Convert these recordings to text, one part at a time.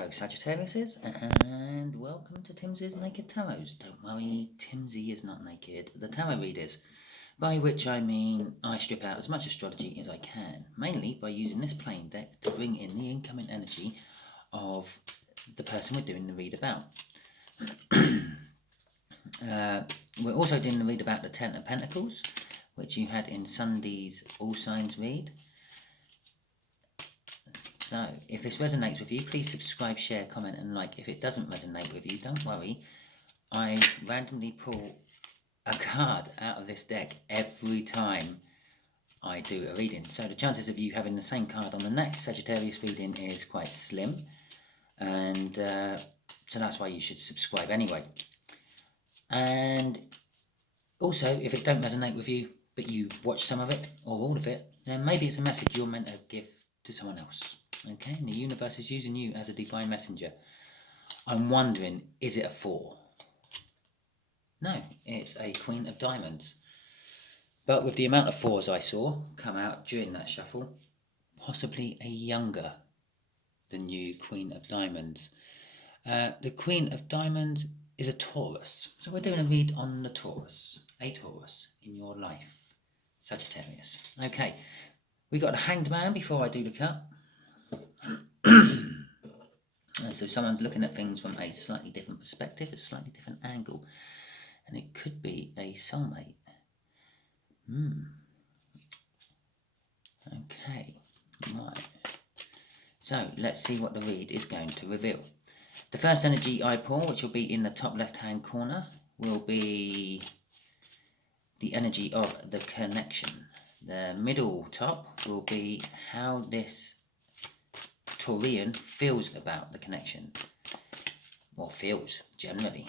Hello Sagittariuses, and welcome to Timsy's Naked Tarot. Don't worry, Timsy is not naked. The tarot readers, by which I mean I strip out as much astrology as I can, mainly by using this plain deck to bring in the incoming energy of the person we're doing the read about. We're also doing the read about the Ten of Pentacles, which you had in Sunday's All Signs read. So, if this resonates with you, please subscribe, share, comment and like. If it doesn't resonate with you, don't worry. I randomly pull a card out of this deck every time I do a reading. So the chances of you having the same card on the next Sagittarius reading is quite slim. And so that's why you should subscribe anyway. And also, if it don't resonate with you, but you watch some of it or all of it, then maybe it's a message you're meant to give to someone else. Okay, and the universe is using you as a divine messenger. I'm wondering, is it a 4? No, it's a Queen of Diamonds. But with the amount of 4s I saw come out during that shuffle, possibly a younger than you Queen of Diamonds. The Queen of Diamonds is a Taurus. So we're doing a read on the Taurus, a Taurus in your life, Sagittarius. Okay, we got a Hanged Man before I do the cut. So someone's looking at things from a slightly different perspective, a slightly different angle, and it could be a soulmate. Okay, right. So let's see what the read is going to reveal. The first energy I pull, which will be in the top left-hand corner, will be the energy of the connection. The middle top will be how this Taurian feels about the connection, or feels generally.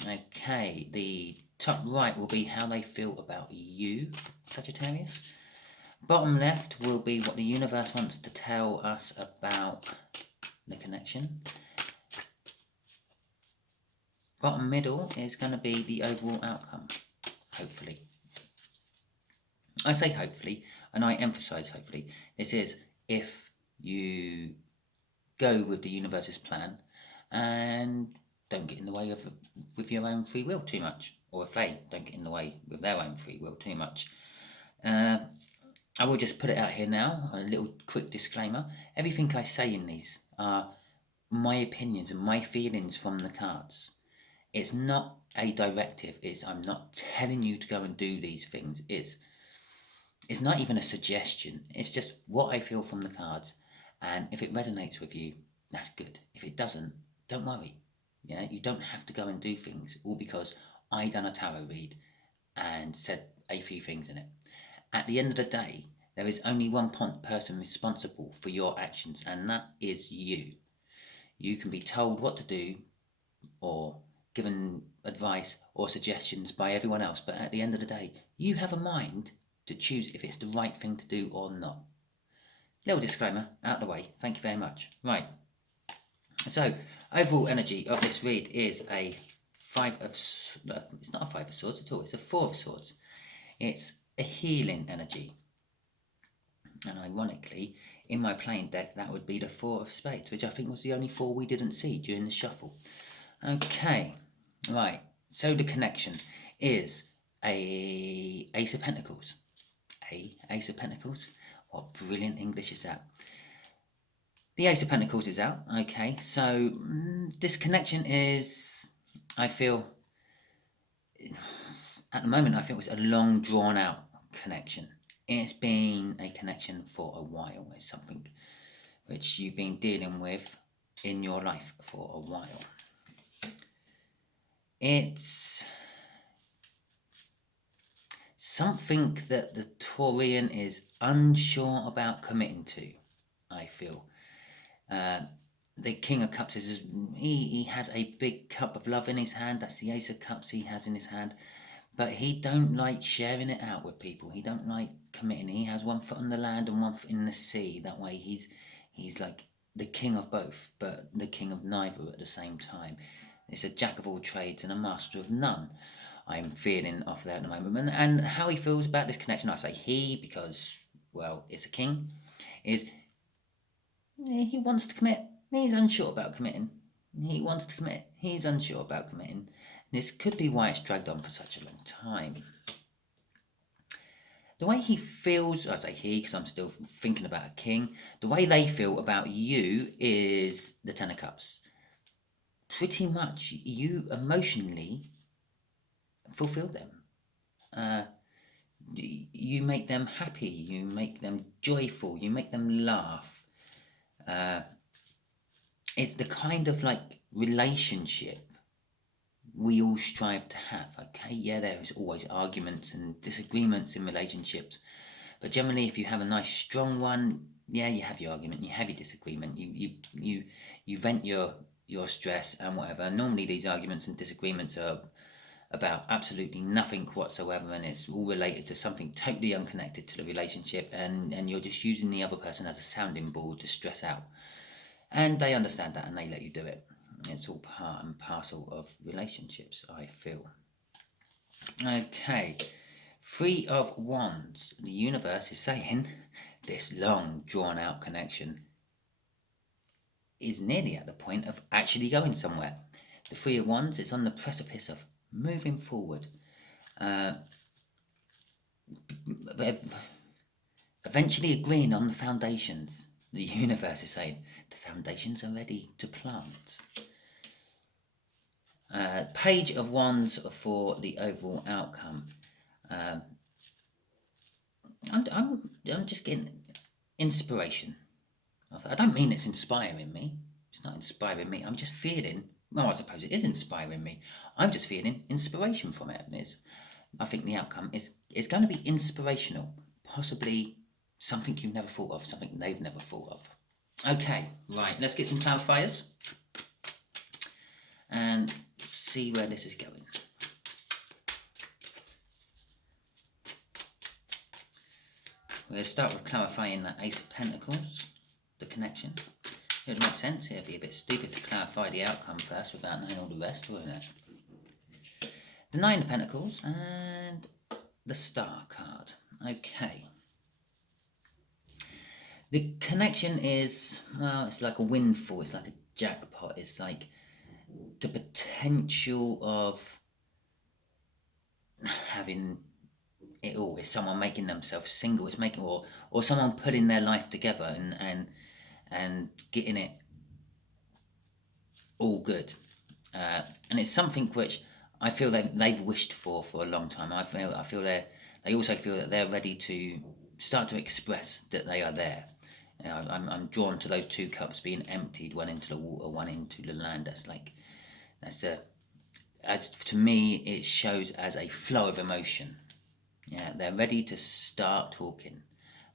Okay, the top right will be how they feel about you, Sagittarius. Bottom left will be what the universe wants to tell us about the connection. Bottom middle is going to be the overall outcome, hopefully. I say hopefully, and I emphasize hopefully. This is if you go with the universe's plan and don't get in the way of with your own free will too much, or if they don't get in the way with their own free will too much. I will just put it out here now, a little quick disclaimer. Everything I say in these are my opinions and my feelings from the cards. It's not a directive. I'm not telling you to go and do these things. It's not even a suggestion. It's just what I feel from the cards. And if it resonates with you, that's good. If it doesn't, don't worry. Yeah, you don't have to go and do things all because I done a tarot read and said a few things in it. At the end of the day, there is only one person responsible for your actions, and that is you. You can be told what to do or given advice or suggestions by everyone else, but at the end of the day, you have a mind to choose if it's the right thing to do or not. Little disclaimer out of the way. Thank you very much. Right. So, overall energy of this read is a it's not a 5 of swords at all. It's a 4 of swords. It's a healing energy. And ironically, in my playing deck, that would be the 4 of spades, which I think was the only 4 we didn't see during the shuffle. Okay. Right. So the connection is a Ace of Pentacles. Ace of Pentacles. What brilliant English is that? The Ace of Pentacles is out. Okay, so this connection is, I feel, at the moment, I feel it's a long, drawn-out connection. It's been a connection for a while. It's something which you've been dealing with in your life for a while. It's something that the Taurian is unsure about committing to, I feel. The King of Cups is he has a big cup of love in his hand. That's the Ace of Cups he has in his hand. But he don't like sharing it out with people. He don't like committing. He has one foot on the land and one foot in the sea. That way he's like the king of both, but the king of neither at the same time. It's a jack of all trades and a master of none. I'm feeling off there at the moment. And how he feels about this connection, I say he because, well, it's a king, is he wants to commit, He's unsure about committing. He wants to commit. He's unsure about committing. This could be why it's dragged on for such a long time. The way he feels, I say he because I'm still thinking about a king, the way they feel about you is the Ten of Cups. Pretty much you emotionally fulfill them. You make them happy, you make them joyful, you make them laugh. It's the kind of like relationship we all strive to have. Okay, yeah, there is always arguments and disagreements in relationships, but generally if you have a nice strong one, yeah, you have your argument, you have your disagreement, you vent your stress and whatever. Normally these arguments and disagreements are about absolutely nothing whatsoever, and it's all related to something totally unconnected to the relationship, and you're just using the other person as a sounding board to stress out, and they understand that and they let you do it. It's all part and parcel of relationships, I feel. Okay, 3 of Wands. The universe is saying this long drawn out connection is nearly at the point of actually going somewhere. The 3 of Wands is on the precipice of moving forward. Eventually agreeing on the foundations. The universe is saying the foundations are ready to plant. Page of Wands for the overall outcome. I'm just getting inspiration. I don't mean it's inspiring me. It's not inspiring me. I'm just feeling. Well, I suppose it is inspiring me. I'm just feeling inspiration from it. I think the outcome is going to be inspirational. Possibly something you've never thought of, something they've never thought of. Okay, right. Let's get some clarifiers and see where this is going. We're going to start with clarifying that Ace of Pentacles, the connection. It would make sense. It would be a bit stupid to clarify the outcome first without knowing all the rest, wouldn't it? The 9 of Pentacles and the Star card. Okay. The connection is, well, it's like a windfall. It's like a jackpot. It's like the potential of having it all. Is someone making themselves single? It's making or someone putting their life together and getting it all good. And it's something which I feel they've wished for a long time. I feel they also feel that they're ready to start to express that they are there. I'm drawn to those 2 cups being emptied, one into the water, one into the land. As to me, it shows as a flow of emotion. Yeah, they're ready to start talking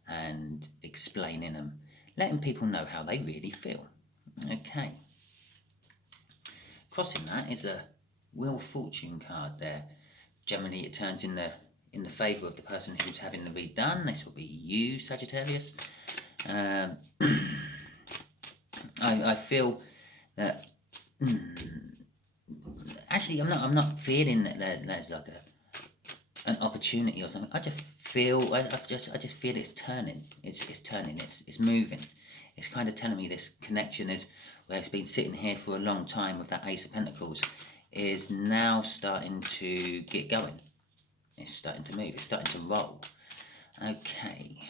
and explaining them, letting people know how they really feel. Okay. Crossing that is a Wheel of Fortune card there. Generally, it turns in the favour of the person who's having the read done. This will be you, Sagittarius. I feel that actually I'm not feeling that there's like an opportunity or something. I just feel it's turning. It's turning. It's moving. It's kind of telling me this connection is where it's been sitting here for a long time with that Ace of Pentacles is now starting to get going. It's starting to move. It's starting to roll. Okay.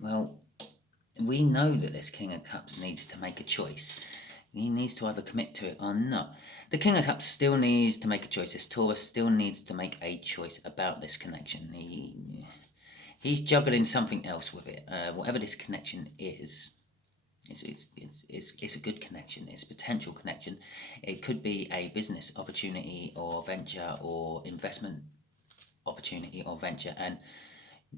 Well, we know that this King of Cups needs to make a choice. He needs to either commit to it or not. The King of Cups still needs to make a choice. This Taurus still needs to make a choice about this connection. He's juggling something else with it. Whatever this connection is, it's a good connection. It's a potential connection. It could be a business opportunity or venture or investment opportunity or venture, and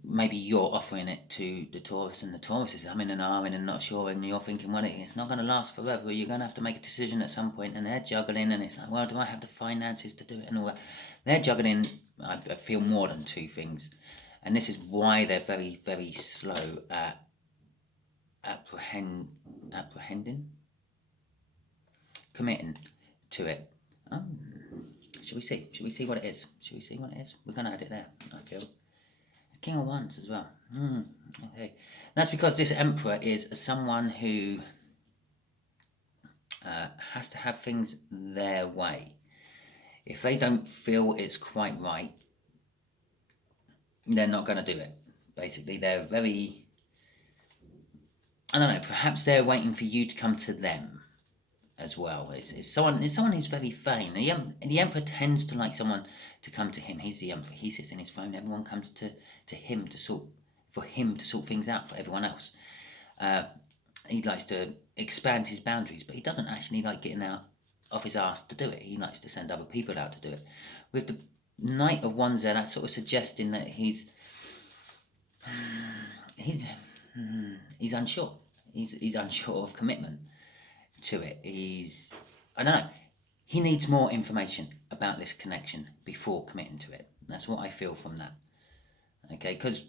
maybe you're offering it to the Taurus, and the Taurus is umming and ahhing and not sure, and you're thinking, well, it's not going to last forever. You're going to have to make a decision at some point, and they're juggling, and it's like, well, do I have the finances to do it and all that? They're juggling, I feel, more than 2 things, and this is why they're very, very slow at apprehending, committing to it. Should we see? Should we see what it is? Should we see what it is? We're going to add it there, I feel. King of Wands as well. Okay. That's because this Emperor is someone who has to have things their way. If they don't feel it's quite right, they're not going to do it. Basically, they're very... I don't know, perhaps they're waiting for you to come to them as well. It's someone who's very vain. The Emperor tends to like someone to come to him. He's the Emperor. He sits in his throne. Everyone comes to him to sort things out for everyone else. He likes to expand his boundaries, but he doesn't actually like getting out off his arse to do it. He likes to send other people out to do it. With the Knight of Wands there, that's sort of suggesting that he's unsure. He's unsure of commitment to it. I don't know. He needs more information about this connection before committing to it. That's what I feel from that. Okay, because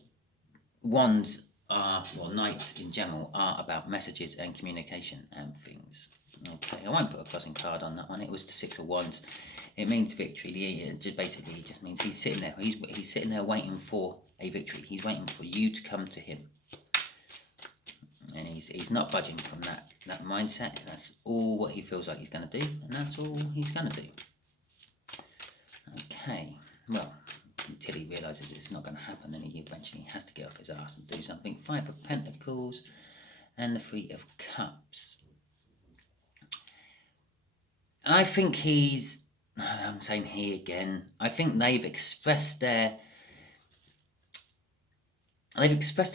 wands knights in general are about messages and communication and things. Okay, I won't put a crossing card on that one. It was the Six of Wands. It means victory. It just means he's sitting there. He's sitting there waiting for a victory. He's waiting for you to come to him. And he's not budging from that mindset. That's all what he feels like he's going to do, and that's all he's going to do. Okay, well, until he realises it's not going to happen, and he eventually has to get off his arse and do something. Five of Pentacles and the Three of Cups. I think I'm saying he again, I think they've expressed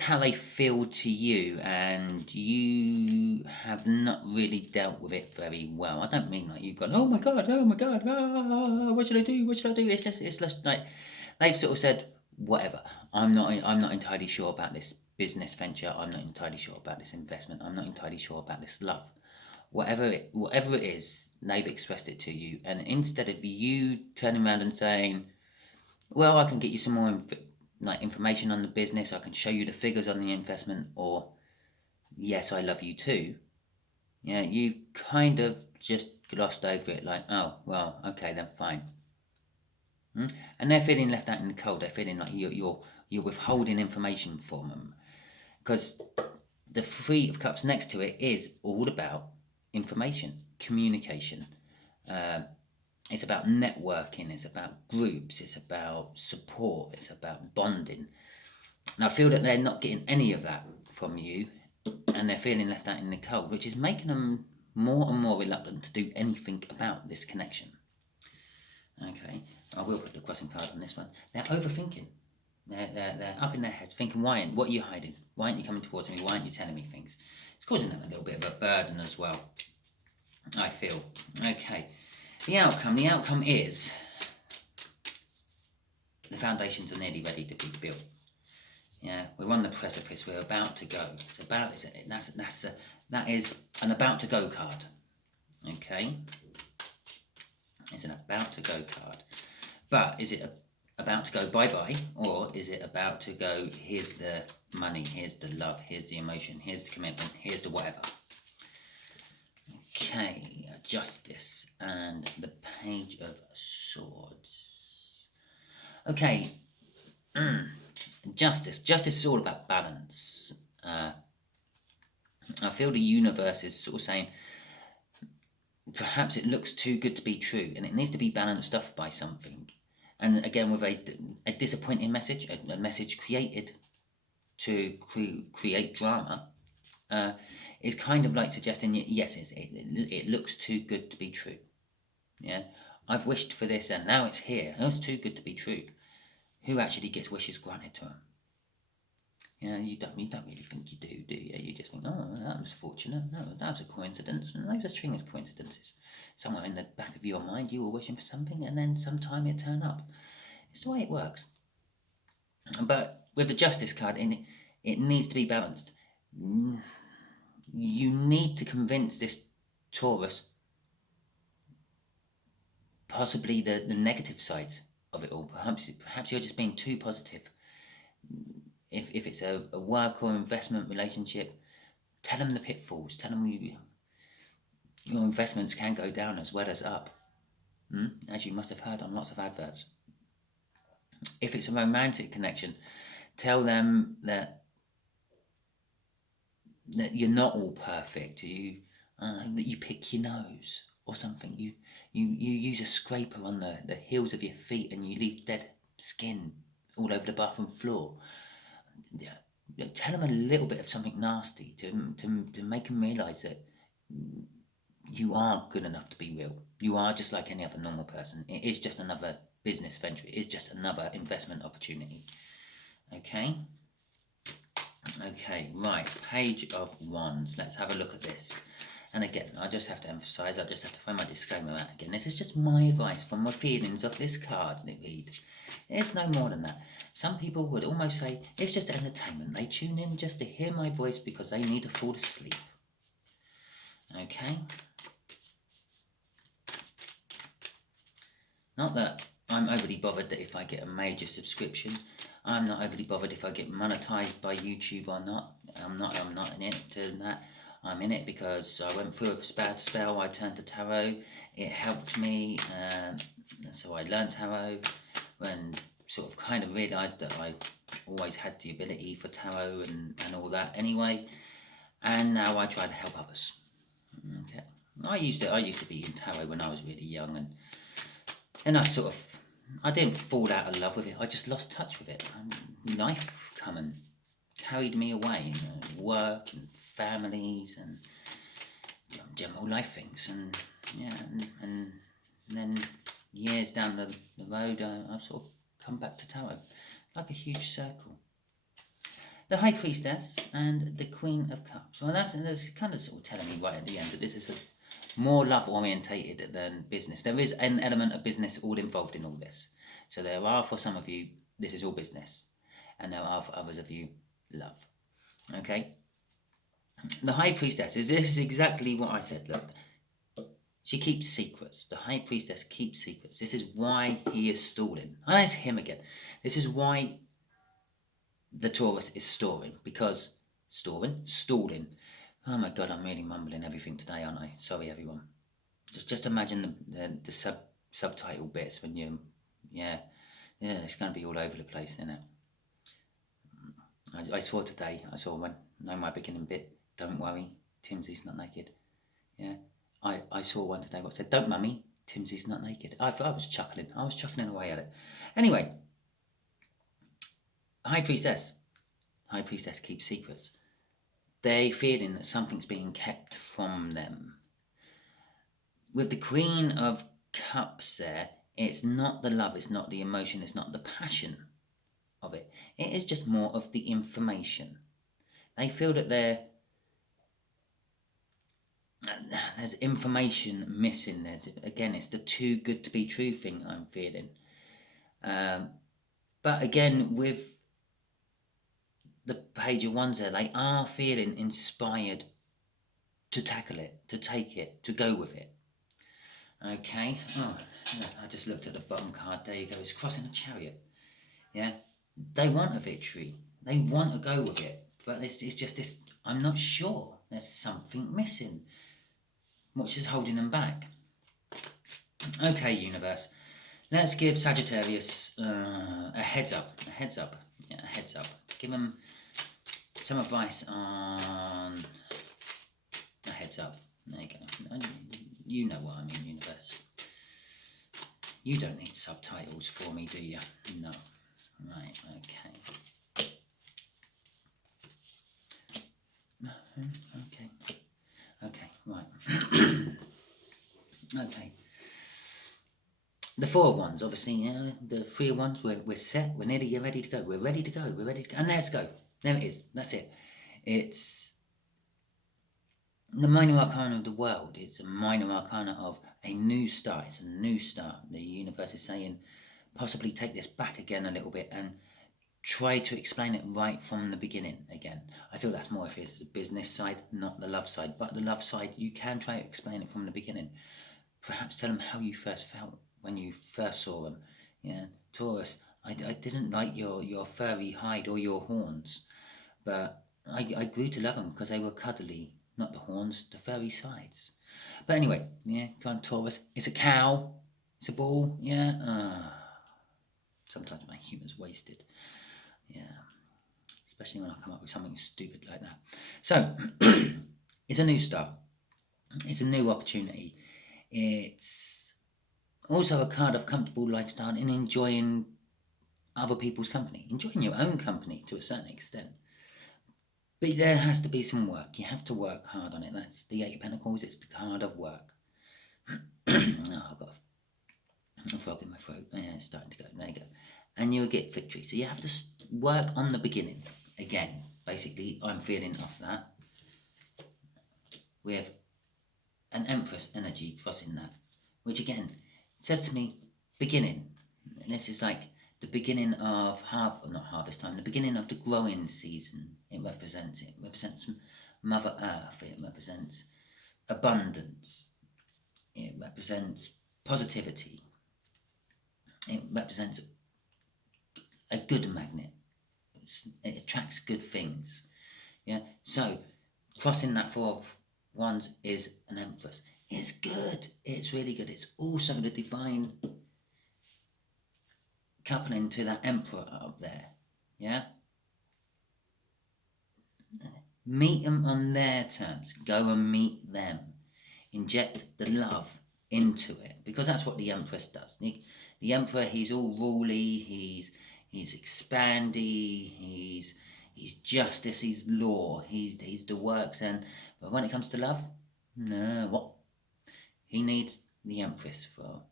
how they feel to you, and you have not really dealt with it very well. I don't mean like you've gone, oh my god, what should I do? It's just like they've sort of said, whatever. I'm not entirely sure about this business venture. I'm not entirely sure about this investment. I'm not entirely sure about this love. Whatever it is, they've expressed it to you, and instead of you turning around and saying, well, I can get you some more information on the business, I can show you the figures on the investment, or yes, I love you too. Yeah, you've kind of just glossed over it like, oh, well, okay, then fine. And they're feeling left out in the cold. They're feeling like you're withholding information from them, because the Three of Cups next to it is all about information, communication. It's about networking, it's about groups, it's about support, it's about bonding. And I feel that they're not getting any of that from you, and they're feeling left out in the cold, which is making them more and more reluctant to do anything about this connection. Okay, I will put the crossing card on this one. They're overthinking. They're up in their heads, thinking, what are you hiding? Why aren't you coming towards me? Why aren't you telling me things? It's causing them a little bit of a burden as well, I feel. Okay. The outcome is the foundations are nearly ready to be built. Yeah, we're on the precipice. We're about to go. That is an about to go card. Okay, it's an about to go card. But is it about to go bye bye, or is it about to go? Here's the money. Here's the love. Here's the emotion. Here's the commitment. Here's the whatever. Okay, Justice and the Page of Swords. Okay, Justice is all about balance. I feel the universe is sort of saying, perhaps it looks too good to be true, and it needs to be balanced off by something. And again, with a disappointing message, a message created to create drama, is kind of like suggesting, yes, it looks too good to be true. Yeah, I've wished for this and now it's here. It's too good to be true. Who actually gets wishes granted to them? Yeah, you don't really think you do you? You just think, oh, that was fortunate. No, that was a coincidence. And those are string of coincidences. Somewhere in the back of your mind, you were wishing for something, and then sometime it turned up. It's the way it works. But with the Justice card, it needs to be balanced. You need to convince this Taurus possibly the negative sides of it all. Perhaps you're just being too positive. If it's a work or investment relationship, tell them the pitfalls. Tell them your investments can go down as well as up, as you must have heard on lots of adverts. If it's a romantic connection, tell them that you're not all perfect. That you pick your nose or something. You use a scraper on the heels of your feet and you leave dead skin all over the bathroom floor. Yeah, tell them a little bit of something nasty to make them realise that you are good enough to be real. You are just like any other normal person. It is just another business venture. It is just another investment opportunity. Okay? Okay, right. Page of Wands. Let's have a look at this. And again, I just have to emphasise, I just have to throw my disclaimer out again. This is just my advice from my feelings of this card that it reads. It's no more than that. Some people would almost say it's just entertainment. They tune in just to hear my voice because they need to fall asleep. Okay? Not that I'm overly bothered that if I get a major subscription. I'm not overly bothered if I get monetized by YouTube or not. I'm not in it to that. I'm in it because I went through a bad spell. I turned to tarot. It helped me, and so I learned tarot and sort of kind of realised that I always had the ability for tarot and all that anyway. And now I try to help others. Okay. I used to be in tarot when I was really young, and I didn't fall out of love with it. I just lost touch with it. And life come and carried me away. Work and families and general life things. And yeah, and then years down the road, I sort of come back to tarot, like a huge circle. The High Priestess and the Queen of Cups. Well, that's kind of sort of telling me right at the end that this is more love orientated than business. There is an element of business all involved in all this. So there are, for some of you, this is all business. And there are, for others of you, love. Okay? The High Priestess, this is exactly what I said. Look, she keeps secrets. The High Priestess keeps secrets. This is why he is stalling. Oh, it's him again. This is why the Taurus is stalling. Because, stalling. Oh my God, I'm really mumbling everything today, aren't I? Sorry, everyone. Just imagine the subtitle bits when you, yeah, it's going to be all over the place, isn't it? I saw one, know my beginning bit, don't worry, Timsy's not naked. Yeah, I saw one today what said, don't mummy, Timsy's not naked. I was chuckling away at it. Anyway, High Priestess keeps secrets. They feeling that something's being kept from them. With the Queen of Cups there, it's not the love, it's not the emotion, it's not the passion of it. It is just more of the information. They feel that there's information missing. It's the too good to be true thing I'm feeling. But again, with the Page of Wands there, they are feeling inspired to tackle it, to take it, to go with it. Okay. Oh, I just looked at the bottom card. There you go. It's crossing a chariot. Yeah. They want a victory. They want to go with it. But it's just this. I'm not sure. There's something missing. Which is holding them back. Okay, universe. Let's give Sagittarius a heads up. Yeah, a heads up. Give them some advice on a heads up. There you go. You know what I mean, universe. You don't need subtitles for me, do you? No. Right, okay. Okay, right. Okay. The Four of Wands, obviously, the Three of Wands, we're set, we're ready to go, we're ready to go, and let's go. There it is, that's it. It's the minor arcana of the world. It's a minor arcana of a new start. It's a new start. The universe is saying, possibly take this back again a little bit and try to explain it right from the beginning again. I feel that's more if it's the business side, not the love side. But the love side, you can try to explain it from the beginning. Perhaps tell them how you first felt when you first saw them. Yeah, Taurus, I didn't like your furry hide or your horns, but I grew to love them because they were cuddly, not the horns, the furry sides. But anyway, yeah, go on, Taurus. It's a cow. It's a ball. Yeah. Sometimes my humour's wasted. Yeah. especially when I come up with something stupid like that. So, it's a new start. It's a new opportunity. It's also a card of comfortable lifestyle and enjoying other people's company, enjoying your own company to a certain extent. But there has to be some work. You have to work hard on it. That's the Eight of Pentacles. It's the card of work. I've got a frog in my throat. Yeah, it's starting to go. There you go. And you will get victory. So you have to work on the beginning. Again, basically, I'm feeling off that. We have an Empress energy crossing that. Which again, says to me, beginning. And this is like the beginning of not harvest time, the beginning of the growing season. It represents Mother Earth. It represents abundance. It represents positivity. It represents a good magnet. It attracts good things. Yeah. So crossing that Four of Wands is an Empress. It's good. It's really good. It's also the divine coupling to that Emperor up there. Yeah. Meet them on their terms. Go and meet them. Inject the love into it, because that's what the Empress does. The Emperor, he's all ruly. He's expandy. He's justice. He's law. He's the works. But when it comes to love, no. What he needs the Empress for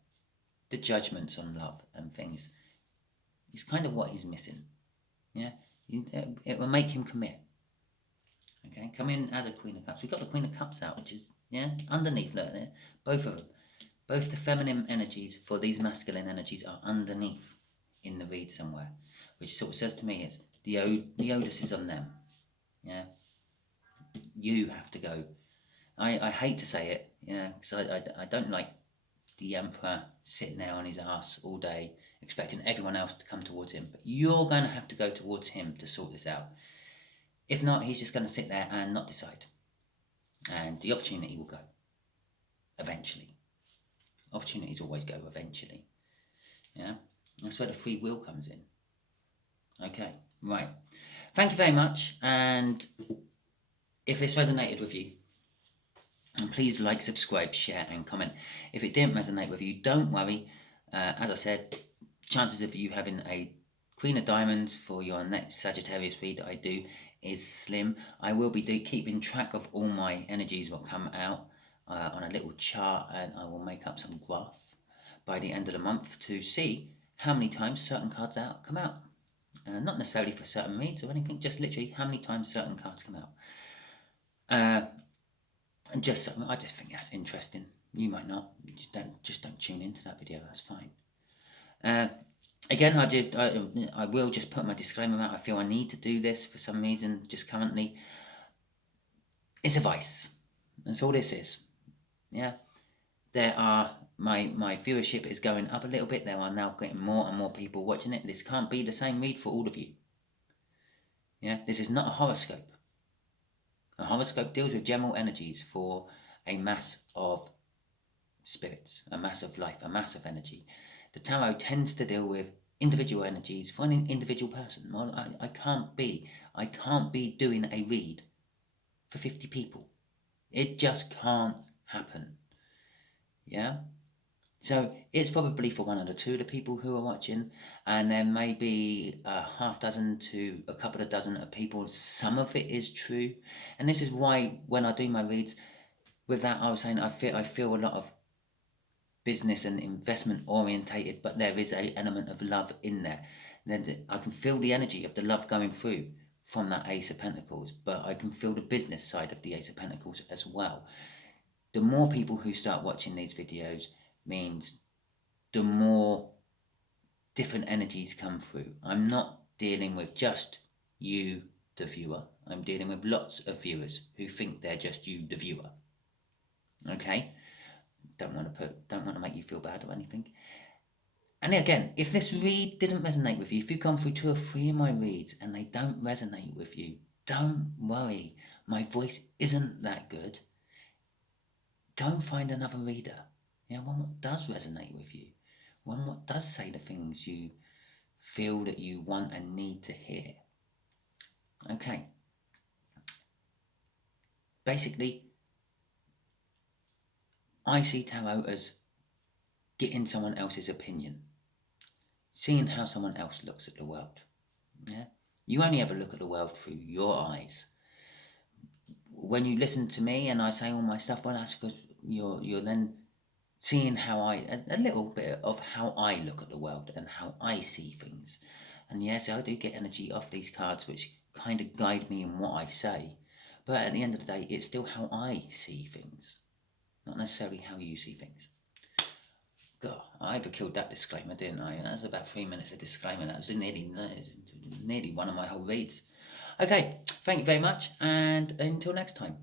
the judgments on love and things. It's kind of what he's missing. Yeah, it will make him commit. Okay, come in as a Queen of Cups. We've got the Queen of Cups out, which is, underneath, look there. Both of them. Both the feminine energies for these masculine energies are underneath in the read somewhere, which sort of says to me it's the onus is on them. Yeah, you have to go. I hate to say it, because I don't like the Emperor sitting there on his ass all day expecting everyone else to come towards him. But you're going to have to go towards him to sort this out. If not, he's just going to sit there and not decide. And the opportunity will go. Eventually. Opportunities always go eventually. Yeah? That's where the free will comes in. Okay, right. Thank you very much. And if this resonated with you, please like, subscribe, share and comment. If it didn't resonate with you, don't worry. As I said, chances of you having a Queen of Diamonds for your next Sagittarius read that I do is slim. I will be keeping track of all my energies will come out on a little chart, and I will make up some graph by the end of the month to see how many times certain cards come out. Not necessarily for certain reads or anything, just literally how many times certain cards come out. And I just think that's interesting. You might not. Just don't tune into that video. That's fine. Again, I will just put my disclaimer out. I feel I need to do this for some reason. Just currently, it's advice. That's all this is. Yeah. My viewership is going up a little bit. There are now getting more and more people watching it. This can't be the same read for all of you. Yeah. This is not a horoscope. A horoscope deals with general energies for a mass of spirits, a mass of life, a mass of energy. The tarot tends to deal with individual energies for an individual person. Well, I can't be doing a read for 50 people. It just can't happen. Yeah? So it's probably for one or two of the people who are watching, and there may be a half dozen to a couple of dozen of people. Some of it is true. And this is why when I do my reads, with that I was saying I feel a lot of business and investment orientated, but there is an element of love in there. Then I can feel the energy of the love going through from that Ace of Pentacles, but I can feel the business side of the Ace of Pentacles as well. The more people who start watching these videos means the more different energies come through. I'm not dealing with just you, the viewer. I'm dealing with lots of viewers who think they're just you, the viewer. Okay? Don't want to make you feel bad or anything. And again, if this read didn't resonate with you, if you've gone through 2 or 3 of my reads and they don't resonate with you, don't worry. My voice isn't that good. Go and find another reader. One that does resonate with you. One that does say the things you feel that you want and need to hear. Okay. Basically, I see tarot as getting someone else's opinion, seeing how someone else looks at the world. Yeah, you only ever look at the world through your eyes. When you listen to me and I say all my stuff, well, that's because you're then seeing how a little bit of how I look at the world and how I see things. And yes, I do get energy off these cards, which kind of guide me in what I say. But at the end of the day, it's still how I see things, not necessarily how you see things. God, I overkilled that disclaimer, didn't I? That was about 3 minutes of disclaimer. That was nearly one of my whole reads. Okay, thank you very much, and until next time.